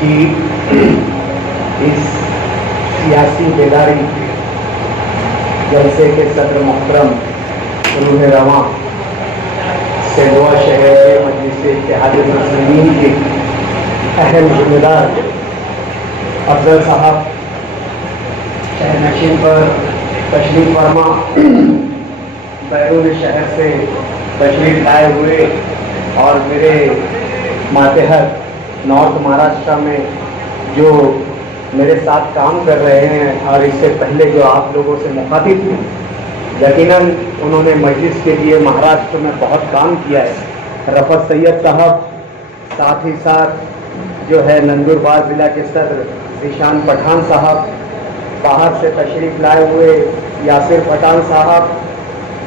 की इस सियासी बेदारी जलसे के सदर मोहतरम रूह रवां सेंधवा शहर के मजलिस इत्तेहाद मुस्लिमीन के अहम जिम्मेदार अफजल साहब शहर नशीन पर तशरीफ फरमा बैरून शहर से तशरीफ लाए हुए और मेरे मातहत नॉर्थ महाराष्ट्र में जो मेरे साथ काम कर रहे हैं और इससे पहले जो आप लोगों से मुखातिब थे, यकीनन उन्होंने मजलिस के लिए महाराष्ट्र में बहुत काम किया है। रफत सैयद साहब, साथ ही साथ जो है नंदुरबार ज़िला के सदर ज़ीशान पठान साहब, बाहर से तशरीफ़ लाए हुए यासिर पठान साहब,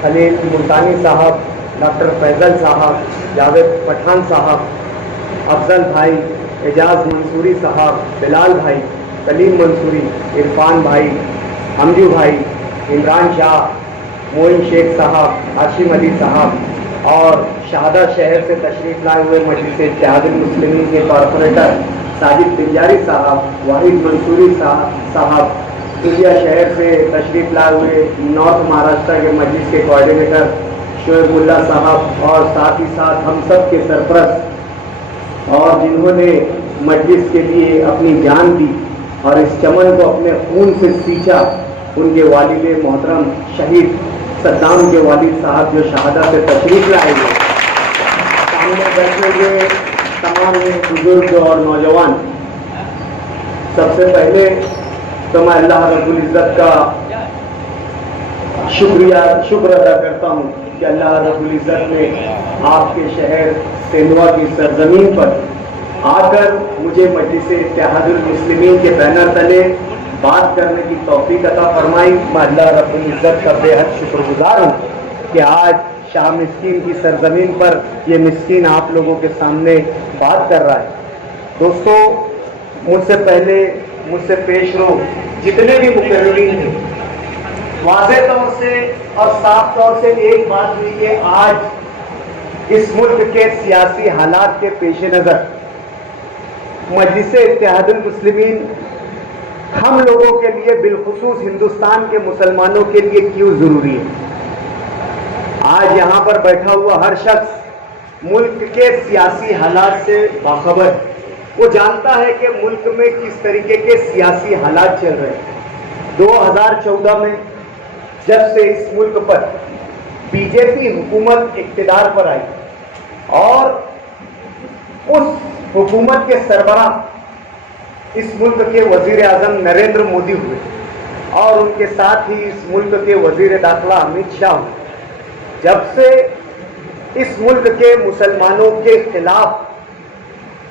खलील मुल्तानी साहब, डॉक्टर फैज़ल साहब, जावेद पठान साहब, अफजल भाई, एजाज मंसूरी साहब, बिलाल भाई, कलीम मंसूरी, इरफान भाई, हमजू भाई, इमरान शाह, मोइन शेख साहब, हाशिम अली साहब और शाहदा शहर से तशरीफ़ लाए हुए मजलिस इत्तेहाद मुस्लिमीन के कॉरपोरेटर साजिद पिंजारी साहब, वाहिद मंसूरी साहब, दुधिया शहर से तशरीफ़ लाए हुए नॉर्थ महाराष्ट्र के मजलिस के कोऑर्डिनेटर शोएब मुल्ला साहब और साथ ही साथ हम सब के सरपरस्त और जिन्होंने मजलिस के लिए अपनी जान दी और इस चमन को अपने खून से सींचा, उनके वालिद मोहतरम शहीद सद्दाम के वालिद साहब जो शहादा से तशरीफ़ लाए हुए, सामने बैठे हुए तमाम बुजुर्ग और नौजवान, सबसे पहले तो मैं अल्लाह रब्बुल इज़्ज़त का शुक्र अदा करता हूँ कि अल्लाह रब्बुल इज़्ज़त ने आपके शहर सेंधवा की सरजमीन पर आकर मुझे मजलिस इत्तेहादुल मुस्लिमीन के बैनर तले बात करने की तौफीक अता फरमाई। मैं अल्लाह रब्बुल इज़्ज़त का बेहद शुक्रगुजार हूँ कि आज शाह मिस्कीन की सरजमीन पर ये मिस्कीन आप लोगों के सामने बात कर रहा है। दोस्तों, मुझसे पहले मुझसे पेश रो जितने भी मुकर्रिरीन थे, वाज़ेह तौर से और साफ तौर से एक बात हुई कि आज इस मुल्क के सियासी हालात के पेश नज़र मजलिस इत्तेहादुल मुस्लिमीन हम लोगों के लिए, बिलखुसूस हिंदुस्तान के मुसलमानों के लिए क्यों ज़रूरी है। आज यहाँ पर बैठा हुआ हर शख्स मुल्क के सियासी हालात से बाखबर है। वो जानता है कि मुल्क में किस तरीके के सियासी हालात चल रहे हैं। 2014 में जब से इस मुल्क पर बीजेपी हुकूमत इक़्तिदार पर आई और उस हुकूमत के सरबराह इस मुल्क के वज़ीर आज़म नरेंद्र मोदी हुए और उनके साथ ही इस मुल्क के वज़ीर दाखिला अमित शाह हुए, जब से इस मुल्क के मुसलमानों के खिलाफ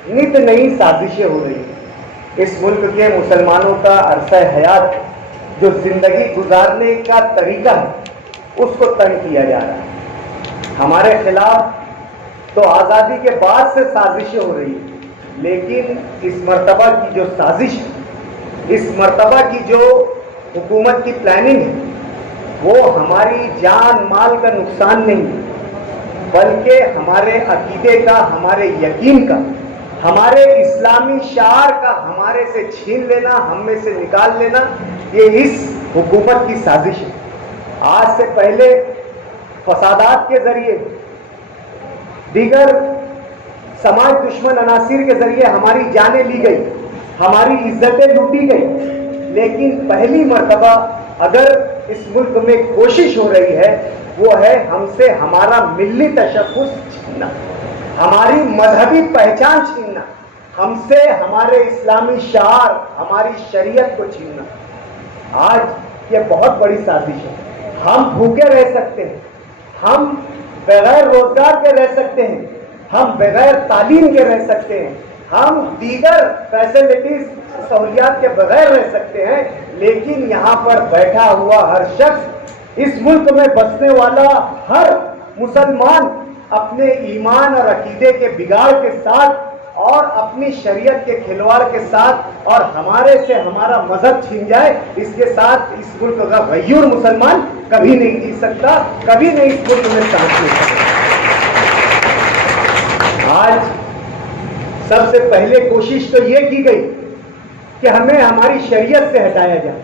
नित नई साजिशें हो रही हैं। इस मुल्क के मुसलमानों का अरसा हयात जो ज़िंदगी गुजारने का तरीका है उसको तंग किया जा रहा है। हमारे खिलाफ तो आज़ादी के बाद से साजिशें हो रही हैं, लेकिन इस मर्तबा की जो साजिश है, इस मर्तबा की जो हुकूमत की प्लानिंग है, वो हमारी जान माल का नुकसान नहीं है, बल्कि हमारे अकीदे का, हमारे यकीन का, हमारे इस्लामी शार का हमारे से छीन लेना, हम में से निकाल लेना, ये इस हुकूमत की साजिश है। आज से पहले फसादात के जरिए, दीगर समाज दुश्मन अनासिर के जरिए हमारी जानें ली गई, हमारी इज्जतें लूटी गई, लेकिन पहली मर्तबा अगर इस मुल्क में कोशिश हो रही है वो है हमसे हमारा मिल्ली तशख़्ख़ुस छीनना, हमारी मजहबी पहचान छीनना, हमसे हमारे इस्लामी शार, हमारी शरीयत को छीनना। आज ये बहुत बड़ी साजिश है। हम भूखे रह सकते हैं, हम बगैर रोजगार के रह सकते हैं, हम बगैर तालीम के रह सकते हैं, हम दीगर फैसिलिटीज सहूलियात के बगैर रह सकते हैं, लेकिन यहाँ पर बैठा हुआ हर शख्स, इस मुल्क में बसने वाला हर मुसलमान अपने ईमान और अकीदे के बिगाड़ के साथ और अपनी शरीयत के खिलवाड़ के साथ और हमारे से हमारा मजहब छीन जाए, इसके साथ इस मुल्क का गयूर मुसलमान कभी नहीं जी सकता, कभी नहीं इस मुल्क में सांस ले सकता। आज سب سے پہلے کوشش تو یہ کی گئی کہ ہمیں ہماری شریعت سے ہٹایا جائے،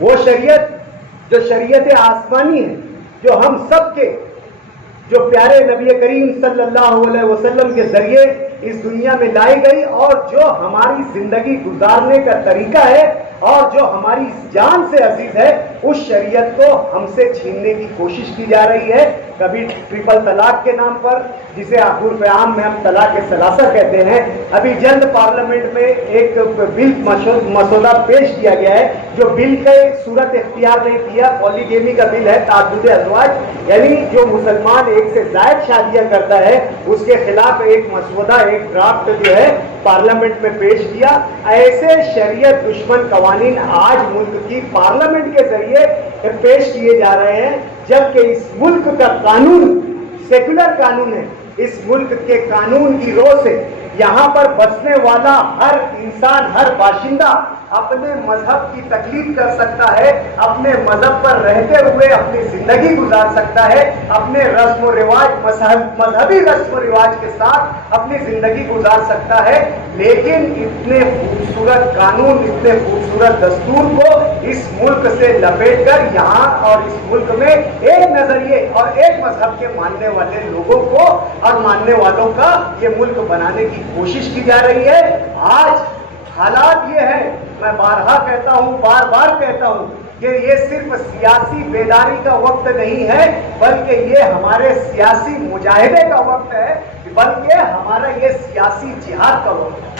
وہ شریعت جو شریعت آسمانی ہے، جو ہم سب کے، جو پیارے نبی کریم صلی اللہ علیہ وسلم کے ذریعے اس دنیا میں لائی گئی، اور جو ہماری زندگی گزارنے کا طریقہ ہے اور جو ہماری جان سے عزیز ہے، اس شریعت کو ہم سے چھیننے کی کوشش کی جا رہی ہے۔ کبھی ٹرپل طلاق کے نام پر، جسے عرف عام میں ہم طلاق ثلاثہ کہتے ہیں، ابھی جلد پارلیمنٹ میں ایک بل مسودہ پیش کیا گیا ہے جو بل کا صورت اختیار نہیں کیا، پولیگیمی کا بل ہے، تعدد ازواج، یعنی جو مسلمان ایک سے زائد شادیاں کرتا ہے اس کے خلاف ایک مسودہ، ایک ڈرافٹ جو ہے پارلیمنٹ میں پیش کیا۔ ایسے شریعت دشمن قوانین آج ملک کی پارلیمنٹ کے ذریعے پیش کیے جا رہے ہیں، جبکہ اس ملک کا قانون سیکولر قانون ہے۔ اس ملک کے قانون کی رو سے یہاں پر بسنے والا ہر انسان، ہر باشندہ اپنے مذہب کی تقلید کر سکتا ہے، اپنے مذہب پر رہتے ہوئے اپنی زندگی گزار سکتا ہے، اپنے رسم و رواج، مذہبی رسم و رواج کے ساتھ اپنی زندگی گزار سکتا ہے۔ لیکن اتنے خوبصورت قانون، اتنے خوبصورت دستور کو اس ملک سے لپیٹ کر یہاں اور اس ملک میں ایک نظریے اور ایک مذہب کے ماننے والے لوگوں کو اور ماننے والوں کا یہ ملک بنانے کی کوشش کی جا رہی ہے۔ آج حالات یہ ہے، میں بارہا کہتا ہوں، بار بار کہتا ہوں کہ یہ صرف سیاسی بیداری کا وقت نہیں ہے، بلکہ یہ ہمارے سیاسی مجاہدے کا وقت ہے، بلکہ ہمارا یہ سیاسی جہاد کا وقت ہے۔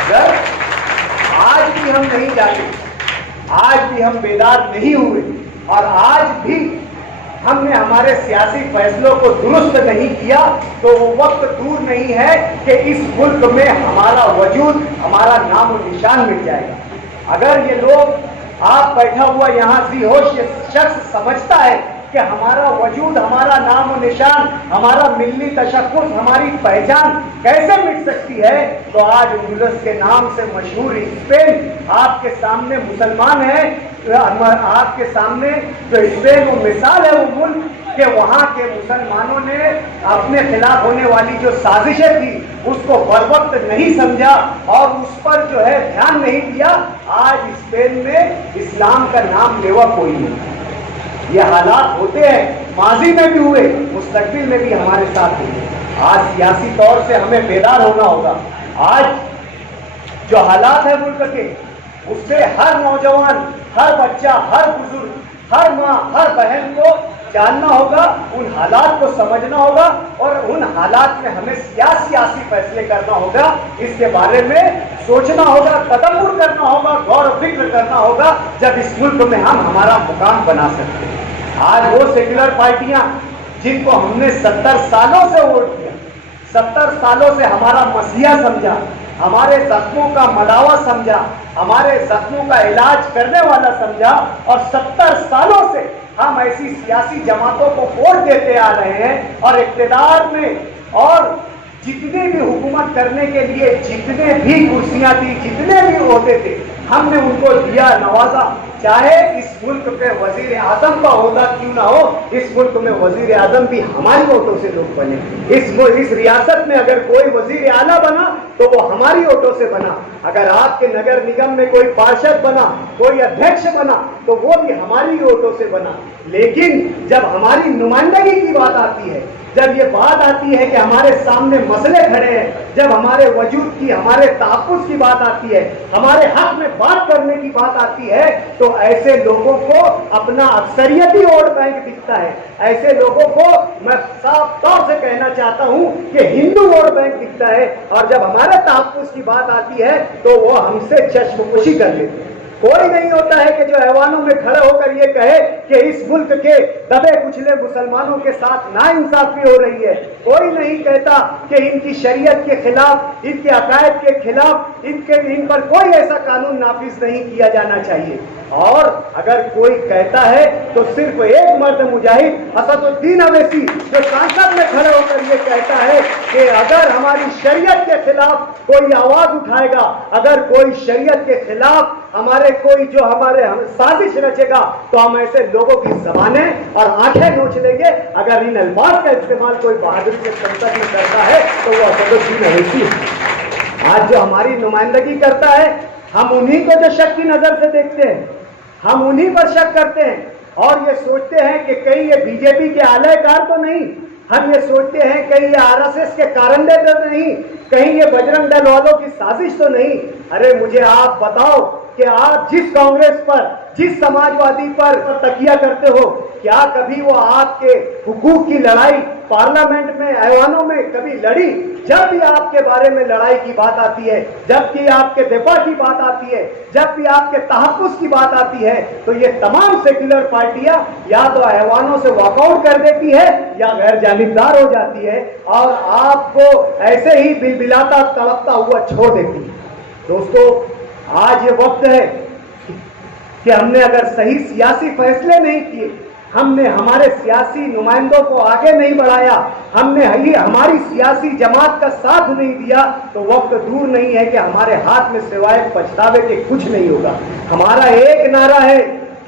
اگر آج بھی ہم نہیں جاگے، آج بھی ہم بیدار نہیں ہوئے، اور آج بھی ہم نے ہمارے سیاسی فیصلوں کو درست نہیں کیا، تو وہ وقت دور نہیں ہے کہ اس ملک میں ہمارا وجود، ہمارا نام و نشان مٹ جائے گا۔ اگر یہ لوگ، آپ بیٹھا ہوا یہاں ذی ہوش شخص سمجھتا ہے کہ ہمارا وجود، ہمارا نام و نشان، ہمارا ملی تشخص، ہماری پہچان کیسے مٹ سکتی ہے، تو آج اندلس کے نام سے مشہور اسپین آپ کے سامنے مسلمان ہے۔ آپ کے سامنے جو اسپین وہ مثال ہے، وہ ملک کہ وہاں کے مسلمانوں نے اپنے خلاف ہونے والی جو سازشیں تھی اس کو بروقت نہیں سمجھا اور اس پر جو ہے دھیان نہیں دیا۔ آج اسپین میں اسلام کا نام لیوا کوئی نہیں۔ یہ حالات ہوتے ہیں، ماضی میں بھی ہوئے، مستقبل میں بھی ہمارے ساتھ ہوئے۔ آج سیاسی طور سے ہمیں بیدار ہونا ہوگا۔ آج جو حالات ہیں ملک کے، اس سے ہر نوجوان، ہر بچہ، ہر بزرگ، ہر ماں، ہر بہن کو جاننا ہوگا، ان حالات کو سمجھنا ہوگا، اور ان حالات میں ہمیں سیاسی فیصلے کرنا ہوگا، اس کے بارے میں سوچنا ہوگا، تدبر کرنا ہوگا، غور و فکر کرنا ہوگا، جب اس ملک میں ہم ہمارا مقام بنا سکتے ہیں۔ آج وہ سیکولر پارٹیاں جن کو ہم نے 70 سالوں سے ووٹ کیا، 70 سالوں سے ہمارا مسیحا سمجھا، ہمارے زخموں کا مداوا سمجھا، ہمارے زخموں کا علاج کرنے والا سمجھا، اور 70 سالوں سے ہم ایسی سیاسی جماعتوں کو ووٹ دیتے آ رہے ہیں، اور اقتدار میں اور جتنے بھی حکومت کرنے کے لیے جتنے بھی کرسیاں تھی، جتنے بھی عہدے تھے، ہم نے ان کو دیا، نوازا۔ چاہے اس ملک پہ وزیر اعظم کا عہدہ کیوں نہ ہو، اس ملک میں وزیر اعظم بھی ہماری ووٹوں سے لوگ بنے۔ اس ریاست میں اگر کوئی وزیر اعلیٰ بنا تو وہ ہماری ووٹوں سے بنا، اگر آپ کے نگر نگم میں کوئی پارشد بنا، کوئی ادھیکش بنا، تو وہ بھی ہماری ووٹوں سے بنا۔ لیکن جب ہماری نمائندگی کی بات آتی ہے، جب یہ بات آتی ہے کہ ہمارے سامنے مسئلے کھڑے ہیں، جب ہمارے وجود کی، ہمارے تحفظ کی بات آتی ہے، ہمارے حق میں بات کرنے کی بات آتی ہے، تو ایسے لوگوں کو اپنا اکثریتی ووٹ بینک دکھتا ہے۔ ایسے لوگوں کو میں صاف طور سے کہنا چاہتا ہوں کہ ہندو ووٹ بینک دکھتا ہے، اور جب ہمارے تحفظ کی بات آتی ہے تو وہ ہم سے چشم پوشی کر لیتے ہیں۔ کوئی نہیں ہوتا ہے کہ جو ایوانوں میں کھڑے ہو کر یہ کہے کہ اس ملک کے دبے کچلے مسلمانوں کے ساتھ ناانصافی ہو رہی ہے۔ کوئی نہیں کہتا کہ ان کی شریعت کے خلاف، ان کے عقائد کے خلاف، ان پر کوئی ایسا قانون نافذ نہیں کیا جانا چاہیے۔ اور اگر کوئی کہتا ہے تو صرف ایک مرد مجاہد اسد الدین اویسی جو سانسد میں کھڑے ہو کر یہ کہتا ہے کہ اگر ہماری شریعت کے خلاف کوئی آواز اٹھائے گا، اگر کوئی شریعت کے خلاف हमारे कोई जो हमारे हम साजिश रचेगा तो हम ऐसे लोगों की जबानें और आंखें नोच लेंगे। अगर इन अल्फाज का इस्तेमाल कोई बहादुरी से संसद में करता है तो वो असदुद्दीन अवैसी है। आज जो हमारी नुमाइंदगी करता है, हम उन्हीं को जो शक की नजर से देखते हैं, हम उन्हीं पर शक करते हैं और ये सोचते हैं कि कहीं ये बीजेपी के आलयकार तो नहीं, हम ये सोचते हैं कहीं ये आरएसएस के कारंडे तो नहीं, कहीं ये बजरंग दल वालों की साजिश तो नहीं। अरे मुझे आप बताओ कि आप जिस कांग्रेस पर, जिस समाजवादी पर तकिया करते हो, क्या कभी वो आपके हुकूक की लड़ाई पार्लियामेंट में, ऐवानों में कभी लड़ी? जब भी आपके बारे में लड़ाई की बात आती है, जब भी आपके दिफा की बात आती है, जब भी आपके तहफ़्फ़ुज़ की बात आती है, तो ये तमाम सेक्युलर पार्टियां या तो ऐवानों से वॉकआउट कर देती है या गैर जानिबदार हो जाती है और आपको ऐसे ही बिलबिलाता तड़पता हुआ छोड़ देती है। दोस्तों, आज ये वक्त है कि हमने अगर सही सियासी फैसले नहीं किए, हमने हमारे सियासी नुमाइंदों को आगे नहीं बढ़ाया, हमने हमारी सियासी जमात का साथ नहीं दिया, तो वक्त दूर नहीं है कि हमारे हाथ में सिवाय पछतावे के कुछ नहीं होगा। हमारा एक नारा है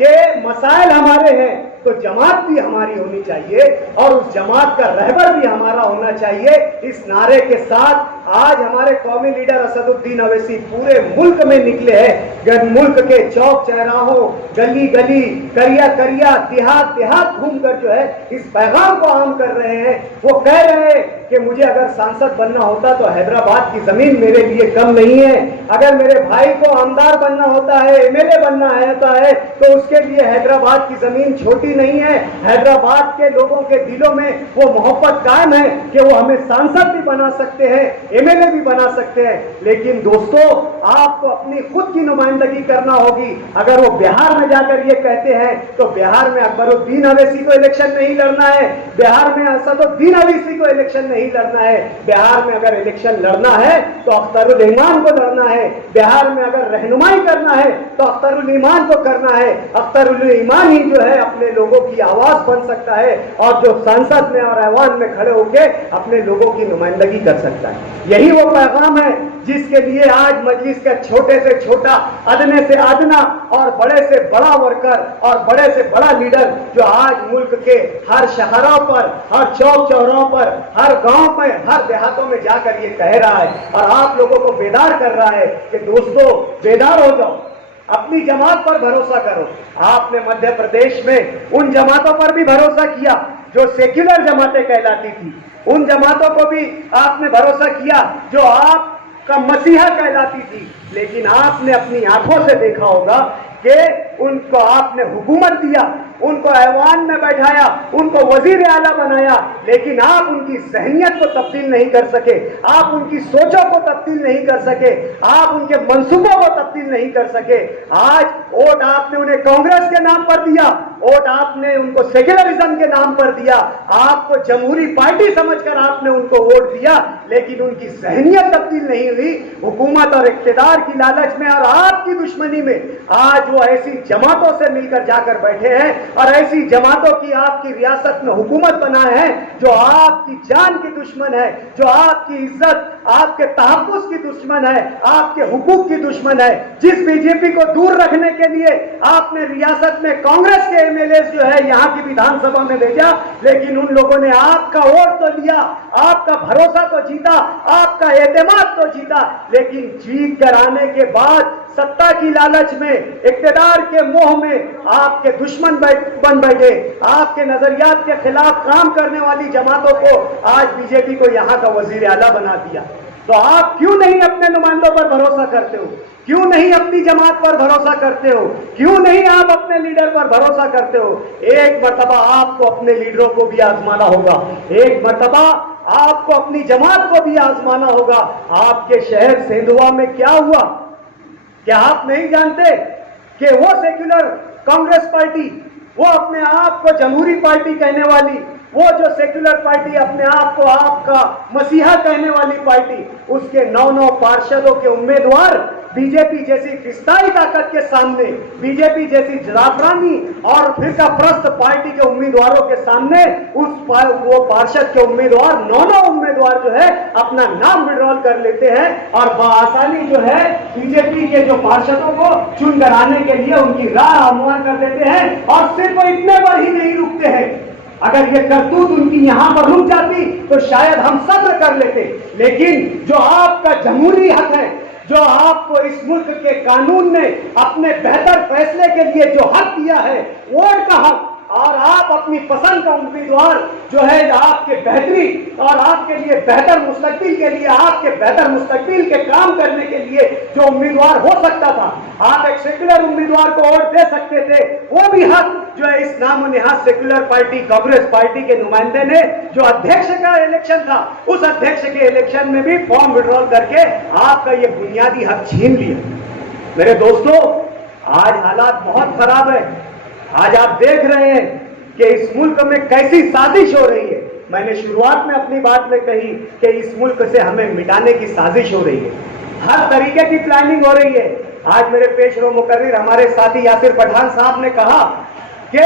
कि मसाइल हमारे हैं तो जमात भी हमारी होनी चाहिए और उस जमात का रहबर भी हमारा होना चाहिए। इस नारे के साथ आज हमारे कौमी लीडर असदुद्दीन अवैसी पूरे मुल्क में निकले हैं। मुल्क के चौक चौराहों, गली गली, करिया करिया, देहात देहात घूमकर जो है इस पैगाम को आम कर रहे हैं। वो कह रहे हैं कि मुझे अगर सांसद बनना होता तो हैदराबाद की जमीन मेरे लिए कम नहीं है, अगर मेरे भाई को आमदार बनना होता है, एमएलए बनना होता है, तो उसके लिए हैदराबाद की जमीन छोटी नहीं है। हैदराबाद के लोगों के दिलों में वो मोहब्बत कायम है कि वो हमें सांसद भी बना सकते हैं, एमएलए भी बना सकते हैं। लेकिन दोस्तों, आपको अपनी खुद की नुमाइंदगी करना होगी। अगर वो बिहार में जाकर ये कहते हैं तो बिहार में अकबरुद्दीन अवैसी को इलेक्शन नहीं लड़ना है, बिहार में असदुद्दीन अवैसी को इलेक्शन नहीं लड़ना है। बिहार में अगर इलेक्शन लड़ना है तो अख्तरुल ईमान को लड़ना है। बिहार में अगर रहनुमाई करना है तो अख्तरुल ईमान को करना है। अख्तरुल ईमान ही जो है अपने लोगों की आवाज बन सकता है और जो संसद में और ऐवान में खड़े होकर अपने लोगों की नुमाइंदगी कर सकता है। यही वो पैगाम है जिसके लिए आज मजलिस का छोटे से छोटा, अदने से अदना और बड़े से बड़ा वर्कर और बड़े से बड़ा लीडर जो आज मुल्क के हर शहरों पर, हर चौक चौराहों पर, हर गांव में, हर देहातों में जाकर ये कह रहा है और आप लोगों को बेदार कर रहा है कि दोस्तों बेदार हो जाओ, अपनी जमात पर भरोसा करो। आपने मध्य प्रदेश में उन जमातों पर भी भरोसा किया जो सेक्युलर जमातें कहलाती थी, उन जमातों को भी आपने भरोसा किया जो आपका मसीहा कहलाती थी, लेकिन आपने अपनी आंखों से देखा होगा कि उनको आपने हुकूमत दिया, उनको ऐवान में बैठाया, उनको वजीर आला बनाया, लेकिन आप उनकी ज़हनियत को तब्दील नहीं कर सके, आप उनकी सोचों को तब्दील नहीं कर सके, आप उनके मंसूबों को तब्दील नहीं कर सके। आज वोट आपने उन्हें कांग्रेस के नाम पर दिया, वोट आपने उनको सेक्युलरिज्म के नाम पर दिया, आपको जमहूरी पार्टी समझकर आपने उनको वोट दिया, लेकिन उनकी ज़हनियत तब्दील नहीं हुई। हुकूमत और इख्तिदार की लालच में और आपकी दुश्मनी में आज वो ऐसी जमातों से मिलकर जाकर बैठे हैं और ऐसी जमातों की आपकी रियासत में हुकूमत बनाए हैं जो आपकी जान की दुश्मन है, जो आपकी इज्जत, आपके तहफ़्फ़ुज़ की दुश्मन है, आपके हुकूक की दुश्मन है। जिस बीजेपी को दूर रखने के लिए आपने रियासत में कांग्रेस के एमएलए जो है यहाँ की विधानसभा में भेजा, लेकिन उन लोगों ने आपका वोट तो लिया, आपका भरोसा तो जीता, आपका एतमाद तो जीता, लेकिन जीत कर आने के बाद सत्ता की लालच में, इख्तिदार के मोह में आपके दुश्मन बन बैठे, आपके नजरियात के खिलाफ काम करने वाली जमातों को आज बीजेपी को यहाँ का वजीर आला बना दिया। तो आप क्यों नहीं अपने नुमाइंदों पर भरोसा करते हो? क्यों नहीं अपनी जमात पर भरोसा करते हो? क्यों नहीं आप अपने लीडर पर भरोसा करते हो? एक मर्तबा आपको अपने लीडरों को भी आजमाना होगा, एक मर्तबा आपको अपनी जमात को भी आजमाना होगा। आपके शहर सेंधवा में क्या हुआ? क्या आप नहीं जानते कि वो सेक्युलर कांग्रेस पार्टी, वो अपने आप को जमहूरी पार्टी कहने वाली, वो जो सेक्युलर पार्टी अपने आप को आपका मसीहा कहने वाली पार्टी, उसके 9 पार्षदों के उम्मीदवार बीजेपी जैसी फिस्ताई ताकत के सामने, बीजेपी जैसी जाफरानी और फिरकाप्रस्त पार्टी के उम्मीदवारों के सामने वो पार्षद के उम्मीदवार 9 उम्मीदवार امیدوار جو ہے اپنا نام وڈرال کر لیتے ہیں اور بآسانی جو ہے بی جے پی کے جو پارشدوں کو چن کر آنے کے لیے ان کی راہ ہموار کر دیتے ہیں، اور صرف اتنے پر ہی نہیں رکتے ہیں۔ اگر یہ کرتوت ان کی یہاں پر رک جاتی تو شاید ہم صبر کر لیتے، لیکن جو آپ کا جمہوری حق ہے، جو آپ کو اس ملک کے قانون نے اپنے بہتر فیصلے کے لیے جو حق دیا ہے، ووٹ کا حق، اور آپ اپنی پسند کا امیدوار جو ہے آپ کے بہتری اور آپ کے لیے بہتر مستقبل کے لیے، آپ کے بہتر مستقبل کے کام کرنے کے لیے جو امیدوار ہو سکتا تھا، آپ ایک سیکولر امیدوار کو ووٹ دے سکتے تھے، وہ بھی حق جو ہے اس نام و نہاد سیکولر پارٹی کانگریس پارٹی کے نمائندے نے جو ادھیکش کا الیکشن تھا، اس ادھیکش کے الیکشن میں بھی فارم وڈرال کر کے آپ کا یہ بنیادی حق چھین لیا۔ میرے دوستو، آج حالات بہت خراب ہے۔ آج آپ دیکھ رہے ہیں کہ اس ملک میں کیسی سازش ہو رہی ہے۔ میں نے شروعات میں اپنی بات میں کہی کہ اس ملک سے ہمیں مٹانے کی سازش ہو رہی ہے، ہر طریقے کی پلاننگ ہو رہی ہے۔ آج میرے پیش رو مقرر ہمارے ساتھی یاسر پٹھان صاحب نے کہا کہ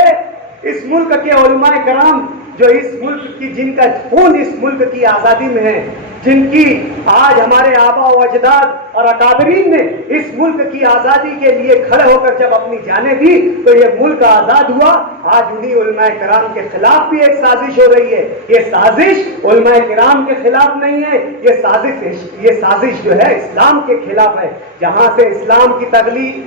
اس ملک کے علماء کرام جو اس ملک کی، جن کا خون اس ملک کی آزادی میں ہے، جن کی آج ہمارے آبا و اجداد اور اکابرین نے اس ملک کی آزادی کے لیے کھڑے ہو کر جب اپنی جانیں دی تو یہ ملک آزاد ہوا۔ آج انہی علماء کرام کے خلاف بھی ایک سازش ہو رہی ہے۔ یہ سازش علماء کرام کے خلاف نہیں ہے، یہ سازش جو ہے اسلام کے خلاف ہے۔ جہاں سے اسلام کی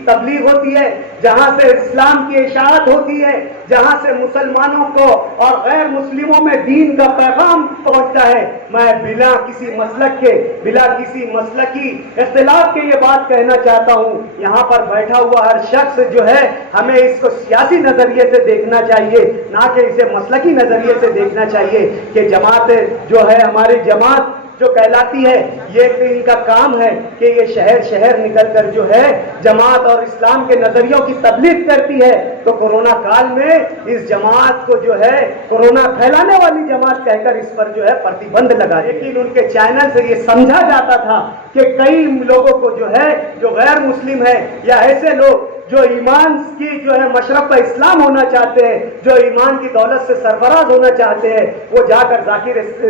تبلیغ ہوتی ہے، جہاں سے اسلام کی اشاعت ہوتی ہے، جہاں سے مسلمانوں کو اور غیر مسلموں میں دین کا پیغام پہنچتا ہے، میں بلا کسی مسلک کے، بلا کسی مسلکی اختلاف کے یہ بات کہنا چاہتا ہوں، یہاں پر بیٹھا ہوا ہر شخص جو ہے ہمیں اس کو سیاسی نظریے سے دیکھنا چاہیے، نہ کہ اسے مسلکی نظریے سے دیکھنا چاہیے کہ جماعت جو ہے، ہماری جماعت جو کہلاتی ہے، یہ ان کا کام ہے کہ یہ شہر شہر نکل کر جو ہے جماعت اور اسلام کے نظریوں کی تبلیغ کرتی ہے۔ تو کورونا کال میں اس جماعت کو جو ہے کورونا پھیلانے والی جماعت کہہ کر اس پر جو ہے پرتیبند لگا، لیکن ان کے چینل سے یہ سمجھا جاتا تھا کہ کئی لوگوں کو جو ہے جو غیر مسلم ہے یا ایسے لوگ جو ایمان کی جو ہے مشرف اسلام ہونا چاہتے ہیں، جو ایمان کی دولت سے سرفراز ہونا چاہتے ہیں، وہ جا کر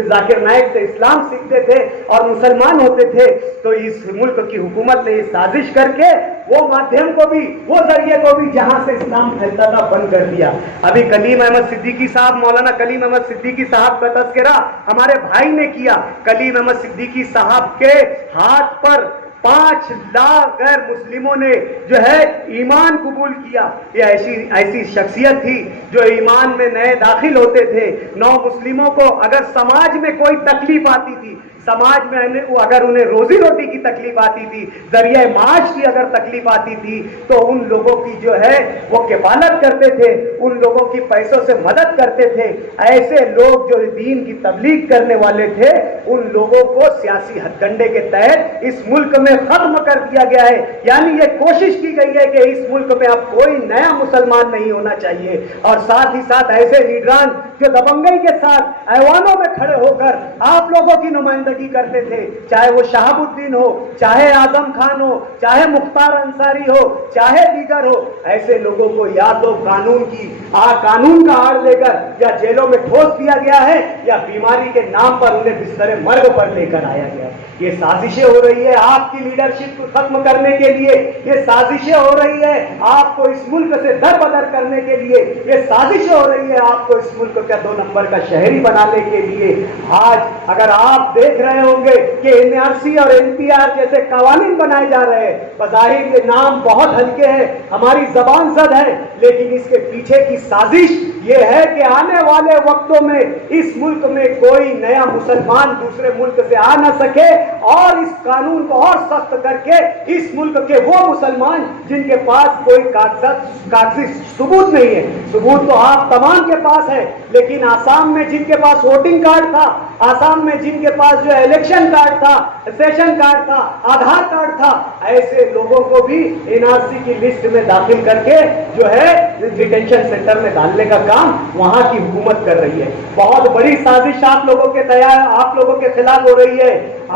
ذاکر نائک سے اسلام سیکھتے تھے اور مسلمان ہوتے تھے۔ تو اس ملک کی حکومت نے یہ سازش کر کے وہ مادھیم کو بھی، وہ ذریعے کو بھی جہاں سے اسلام پھیلتا تھا بند کر دیا۔ ابھی کلیم احمد صدیقی صاحب، مولانا کلیم احمد صدیقی صاحب کا تذکرہ ہمارے بھائی نے کیا۔ کلیم احمد صدیقی صاحب کے ہاتھ پر 5 لاکھ غیر مسلموں نے جو ہے ایمان قبول کیا۔ یہ ایسی شخصیت تھی جو ایمان میں نئے داخل ہوتے تھے۔ نو مسلموں کو اگر سماج میں کوئی تکلیف آتی تھی، سماج میں اگر انہیں روزی روٹی کی تکلیف آتی تھی، ذریعہ معاش کی اگر تکلیف آتی تھی، تو ان لوگوں کی جو ہے وہ کفالت کرتے تھے، ان لوگوں کی پیسوں سے مدد کرتے تھے۔ ایسے لوگ جو دین کی تبلیغ کرنے والے تھے، ان لوگوں کو سیاسی ہتھ کنڈے کے تحت اس ملک میں ختم کر دیا گیا ہے۔ یعنی یہ کوشش کی گئی ہے کہ اس ملک میں اب کوئی نیا مسلمان نہیں ہونا چاہیے، اور ساتھ ہی ساتھ ایسے لیڈران جو دبنگئی کے ساتھ ایوانوں میں کھڑے ہو کر آپ لوگوں کی نمائندگی کرتے تھے، چاہے وہ شہاب الدین ہو، چاہے اعظم خان ہو، چاہے مختار انصاری ہو، چاہے دیگر ہو، ایسے لوگوں کو یا تو قانون کا آڑ لے کر یا جیلوں میں ٹھوس دیا گیا ہے، یا بیماری کے نام پر انہیں بستر مرگ پر لے کر آیا گیا۔ یہ سازشیں ہو رہی ہے آپ کی لیڈرشپ کو ختم کرنے کے لیے، یہ سازشیں ہو رہی ہے آپ کو اس ملک سے در بدر کرنے کے لیے، یہ سازشیں ہو رہی ہے آپ کو اس ملک کا 2 نمبر کا شہری بنانے کے لیے۔ آج اگر آپ دیکھ رہے ہوں گے کہ NRC اور NPR جیسے قوانین بنائے جا رہے ہیں، بظاہر یہ نام بہت ہلکے ہیں، ہماری زبان زد ہے، لیکن اس کے پیچھے کی سازش یہ ہے کہ آنے والے وقتوں میں اس ملک میں کوئی نیا مسلمان دوسرے ملک سے آ نہ سکے، اور اس قانون کو اور سخت کر کے اس ملک کے وہ مسلمان جن کے پاس کوئی کاغذی ثبوت نہیں ہے، ثبوت تو آپ تمام کے پاس ہے، لیکن آسام میں جن کے پاس ووٹنگ کارڈ تھا، آسام میں جن کے پاس جو الیکشن کارڈ تھا، سیشن کارڈ تھا، آدھار کارڈ تھا، ایسے لوگوں کو بھی NRC کی لسٹ میں داخل کر کے جو ہے ڈیٹینشن سینٹر میں ڈالنے کا کام وہاں کی حکومت کر رہی ہے۔ بہت بڑی سازش آپ لوگوں کے خلاف ہو رہی ہے۔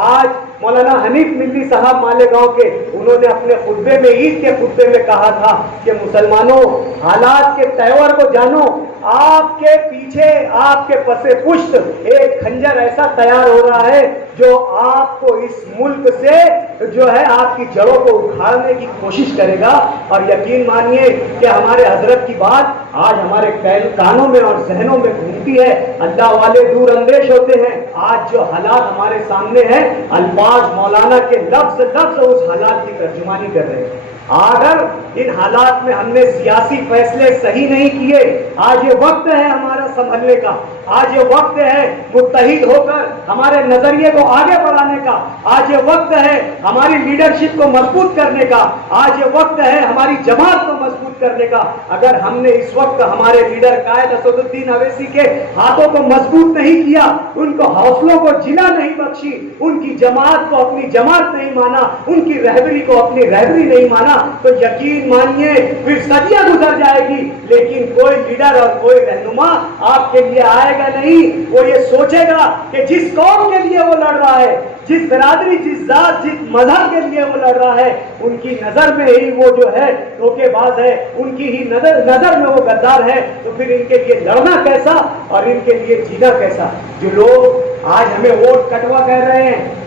آج مولانا حنیف ملی صاحب مالیگاؤں کے، انہوں نے اپنے خطبے میں، عید کے خطبے میں کہا تھا کہ مسلمانوں حالات کے تیور کو جانو، آپ کے پیچھے، آپ کے پس پشت ایک खंजर ऐसा तैयार हो रहा है जो आपको इस मुल्क से जो है आपकी जड़ों को उखाड़ने की कोशिश करेगा। और यकीन मानिए कि हमारे हजरत की बात आज हमारे कानों में और जहनों में घूमती है। अल्लाह वाले दूर अंदेश होते हैं। आज जो हालात हमारे सामने हैं, अल्फाज मौलाना के लफ्ज लफ्ज उस हालात की तर्जुमानी कर रहे हैं। अगर इन हालात में हमने सियासी फैसले सही नहीं किए, आज ये वक्त है हमारा संभलने का, आज ये वक्त है मुत्तहिद होकर हमारे नजरिए को आगे बढ़ाने का, आज ये वक्त है हमारी लीडरशिप को मजबूत करने का, आज ये वक्त है हमारी जमात को मजबूत करने का। अगर हमने इस वक्त हमारे लीडर कायद असदुद्दीन अवैसी के हाथों को मजबूत नहीं किया, उनको हौसलों को जिला नहीं बख्शी, उनकी जमात को अपनी जमात नहीं माना, उनकी रहबरी को अपनी रहबरी नहीं माना, तो यकीन मानिए फिर सदियां गुजर जाएगी, लेकिन कोई लीडर और कोई रहनुमा आपके लिए आएगा नहीं। वो ये सोचेगा कि जिस कौम के लिए वो लड़ रहा है, जिस बिरादरी, जिस जात, जिस मजहब के लिए वो लड़ रहा है, उनकी नजर में ही वो जो है धोखेबाज है, उनकी ही नजर में वो गद्दार है, तो फिर इनके लिए लड़ना कैसा और इनके लिए जीना कैसा। जो लोग आज हमें वोट कटवा कह रहे हैं,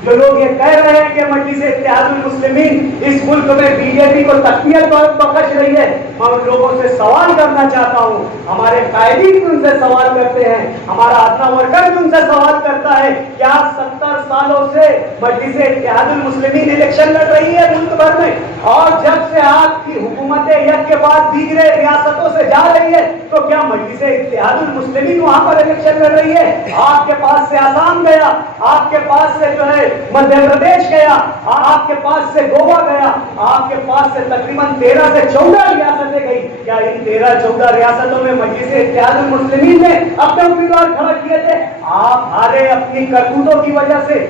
जो लोग ये कह रहे हैं कि मजलिस इत्तेहादुल मुस्लिमीन इस मुल्क में बीजेपी को तकबीयत बख्श रही है, मैं उन लोगों से सवाल करना चाहता हूँ। हमारे कायदीन भी उनसे सवाल करते हैं, हमारा अपना वर्कर भी उनसे सवाल करता है, क्या 70 सालों से मजलिस इत्तेहादुल मुस्लिमीन इलेक्शन लड़ रही है मुल्क भर में, और जब से आपकी हुकूमतें एक के बाद दीगरे रियासतों से जा रही है, तो क्या मजलिस इत्तेहादुल मुस्लिमीन वहां पर इलेक्शन लड़ रही है? आपके पास से आसाम गया, आपके पास से जो है मध्य प्रदेश गया, आपके पास से गोवा गया, आपके पास से तकरीबन 13 से 14 रियासतें गई। क्या इन 13-14 रियासतों में मजलिस इत्तेहादुल मुस्लिमीन ने अपने उम्मीदवार खड़ा किए थे? आप हारे अपनी करतूतों की वजह से,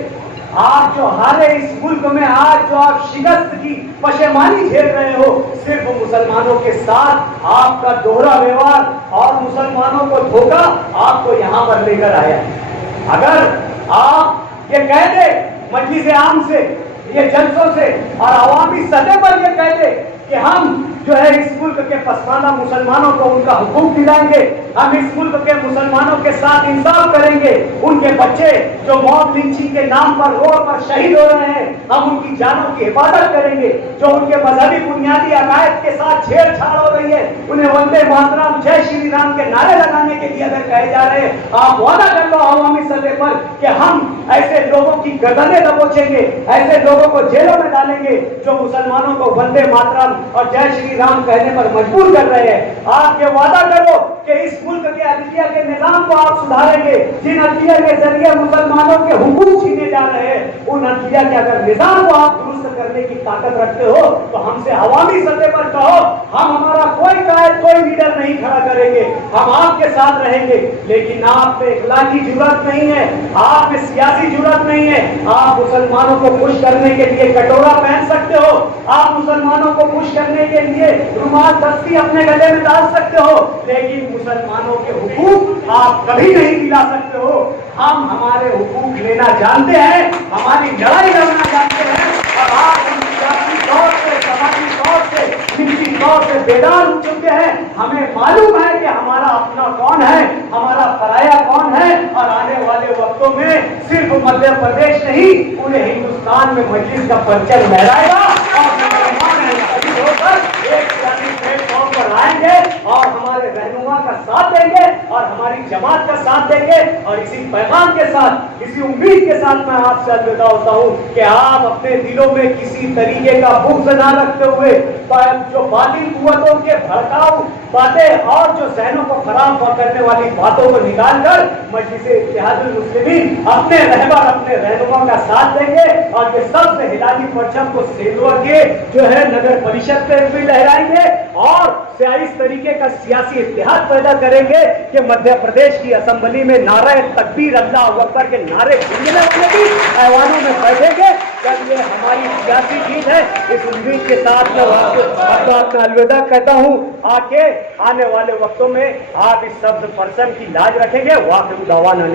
आप जो हारे इस मुल्क में, आज जो आप शिकस्त की पशेमानी झेल रहे हो, सिर्फ मुसलमानों के साथ आपका दोहरा व्यवहार और मुसलमानों को धोखा आपको यहां पर लेकर आया। अगर आप ये कह दे मजलिस आम से, ये जलसों से और अवामी सतह पर ये कह दे कि हम जो है इस मुल्क के पसमानदा मुसलमानों को उनका हुकूक दिलाएंगे, हम इस मुल्क के मुसलमानों के साथ इंसाफ करेंगे, उनके बच्चे जो मौत लिंचिंग के नाम पर रोड पर शहीद हो रहे हैं, हम उनकी जानों की हिफाजत करेंगे, जो उनके मजहबी बुनियादी अकायद के साथ छेड़छाड़ हो रही है, उन्हें वंदे मातरम, जय श्री राम के नारे लगाने के लिए अगर कहे जा रहे हैं, आप वादा कर लो अवामी सतह पर कि हम ऐसे लोगों की गर्दनें दबोचेंगे, ऐसे लोगों को जेलों में डालेंगे जो मुसलमानों को वंदे मातरम और जय श्री राम कहने पर मजबूर कर रहे हैं। आप ये वादा करो कि इस मुल्क के अदलिया के निजाम को आप सुधारेंगे, जिन अदलिया के जरिए मुसलमानों के हुकूक छीने जा रहे हैं, उन अदलिया के अगर निजाम को आप दुरुस्त करने की ताकत रखते हो, तो हमसे अवामी सतह पर कहो, हम हमारा कोई कायद, कोई लीडर नहीं खड़ा करेंगे, हम आपके साथ रहेंगे। लेकिन आप में इखलाकी जुर्रत नहीं है, आप में सियासी जुर्रत नहीं है। आप मुसलमानों को खुश करने के लिए कटोरा पहन सकते हो, आप मुसलमानों को खुश करने के लिए रुमाल दस्ती अपने गले में डाल सकते हो, लेकिन मुसलमानों के हुकूक आप कभी नहीं दिला सकते हो। हम हमारे हुकूक लेना जानते हैं, हमारी लड़ाई लड़ना जानते हैं, और आप सियासी तौर से, समाजी तौर से, निजी तौर से बेदार हो चुके हैं। हमें मालूम है कि हमारा अपना कौन है, हमारा पराया कौन है, और आने वाले वक्तों में सिर्फ मध्य प्रदेश नहीं, पूरे हिंदुस्तान में मजलिस का परचम लहराएगा, और एक प्लेटफॉर्म पर आएंगे और हमारे रहनुमा का साथ देंगे और हमारी जमात का साथ देंगे। और इसी पैगाम के साथ, इसी उम्मीद के साथ मैं आपसे अलविदा होता हूँ कि आप अपने दिलों में किसी तरीके का बुग़्ज़ ना रखते हुए, जो बातिल कुव्वतों के भड़काऊ बातें और जो ज़हनों को खराब करने वाली बातों को निकालकर मजलिस इत्तेहादुल मुस्लिमीन अपने रहबर, अपने रहनुमा का साथ देंगे, और ये सबसे हिलाली परचम को सेंधवा के जो है नगर परिषद पे भी लहराएंगे, और इस तरीके का सियासी इत्तेहाद पैदा करेंगे कि मध्य प्रदेश की असेंबली में नारे तकबीर, अल्लाह अकबर के नारे गूंजने वाले भी ऐवानों में बैठेंगे। जब ये हमारी सियासी जीत है, इस उम्मीद के साथ मैं आपका अलविदा कहता हूँ। आके आने वाले वक्तों में आप इस सब्ज़ परचम की लाज रखेंगे। वाक़िअ दावाना।